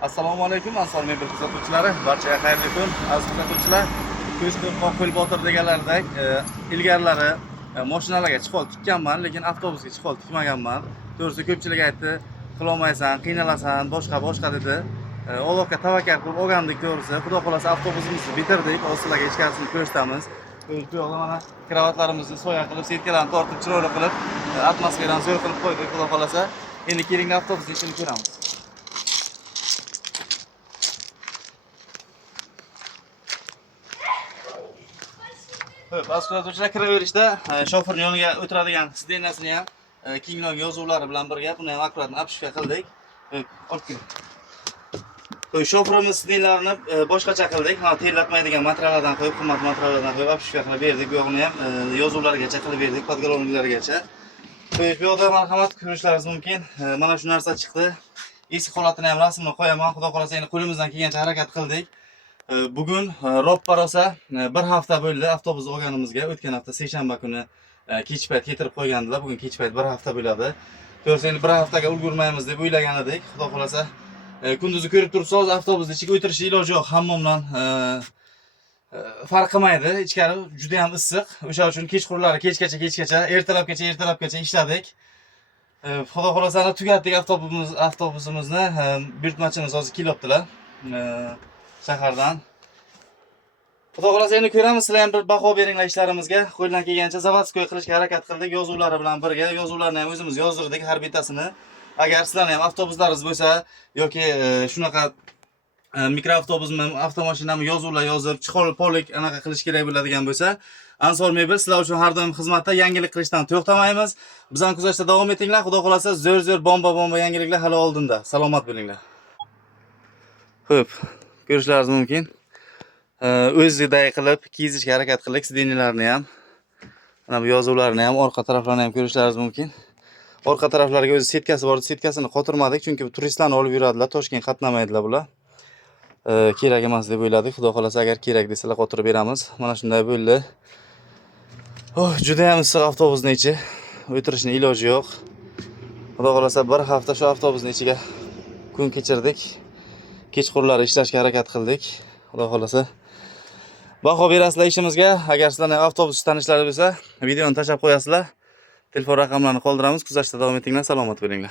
Assalomu alaykum, Ansor mebel kuzatuvchilari, barchaga xayrli kun. Aziz kuzatuvchilar, ko'zga qo'yib o'tir deganlaridek, ilgarilari mashinalarga chiqol tikkanman, lekin avtobusga chiqol tikmaganman. To'g'risi ko'pchilik aytdi, qilolmaysan, qiynalasan, boshqa dedi. Allohga tavakkal qilib olgandik to'g'risi. Xudo xolasa avtobusimizni bitirdik. Hozir sizlarga ichkarisini ko'rsatamiz. Bu yoqda mana kravatlarimizni soya qilib, setkalarni tortib, chiroyli qilib, atmosferani zo'r qilib qo'ydik. Xudo xolasa, endi keling avtobusning ishini ko'ramiz. Askulatuvchilar kiraverishda shofirning yoniga o'tiradigan sidenasini ham kenglon yozuvlari bilan birga buni ham akkuratni apishka qildik. Olib keling. Shofirimiz sidenlarini boshqacha qildik. Mana terlatmaydigan materiallardan qo'yib, qimmat materiallardan qo'yib apishka qilib berdik. Bu yo'g'ini ham yozuvlargacha qilib berdik, podголовниклarigacha. Bu yoqda marhamat ko'rishlaringiz mumkin. Mana shu narsa chiqdi. Eski holatini ham rasmini qo'yaman. Xudo xolasa endi qo'limizdan kelgancha harakat qildik. Bugun roppa rosa bir hafta bo'ldi avtobus olganimizga. O'tgan hafta seshanba kuni kech payt keltirib qo'ygandilar. Bugun kech payt bir hafta bo'ladi. To'g'risi endi bir haftaga ulgurmaymiz deb o'ylagan edik. Xudo xolasa kunduzi ko'rib turibsiz, avtobusning ichiga o'tirish iloji yo'q. Hammomdan farq qilmaydi. Ichkari juda ham issiq. O'sha uchun kechqurunlari kechgacha, ertalabgacha ishladik. Xudo xolasa tugatdik avtobusimizni. Buyurtmachimiz hozir kelyaptilar. Shahardan. Xudo xolasa endi ko'ramiz, sizlar ham bir baho beringlar ishlarimizga. Qo'ldan kelgancha zavodskoy qilishga harakat qildik, yozuvlari bilan birga. Yozuvlarni ham o'zimiz yozdirdik har bittasini. Agar sizlarning ham avtobuslaringiz bo'lsa yoki shunaqa mikroavtobusmi, avtomashinami yozuvlar yozib, chiqol polik anaqa qilish kerak bo'ladigan bo'lsa, Ansor mebel sizlar uchun har doim xizmatda, yangilik qilishdan to'xtamaymiz. Bizani kuzatishda davom etinglar. Xudo xolasa zo'r bomba yangiliklar hali oldinda. Salomat bo'linglar. Xo'p. Ko'rishlaringiz mumkin. O'zidagi qilib kiyizishga harakat qildik, sideniyalarni ham. Mana bu yozuvlarni ham, orqa taraflarini ham ko'rishlaringiz mumkin. Orqa taraflariga o'zi setkasi bor, setkasini qotirmadik, chunki turistlarni olib yuradilar, Toshkent qatnamaydilar bular. Kerak emas deb o'yladik. Xudo xolasa agar kerak desalar qotirib beramiz. Mana shunday bo'ldi. Juda ham issiq avtobusning ichi. O'tirishning iloji yo'q. Xudo xolasa bir hafta shu avtobusning ichiga kun kechirdik. Kechqurunlari ishlashga harakat qildik. Xudo xolasa baho berasizlar ishimizga. Agar sizlarning avtobus tanishlari bo'lsa, videoni tashlab qo'yasizlar. Telefon raqamlarini qoldiramiz. Kuzatishda davom etinglar. Salomat bo'linglar.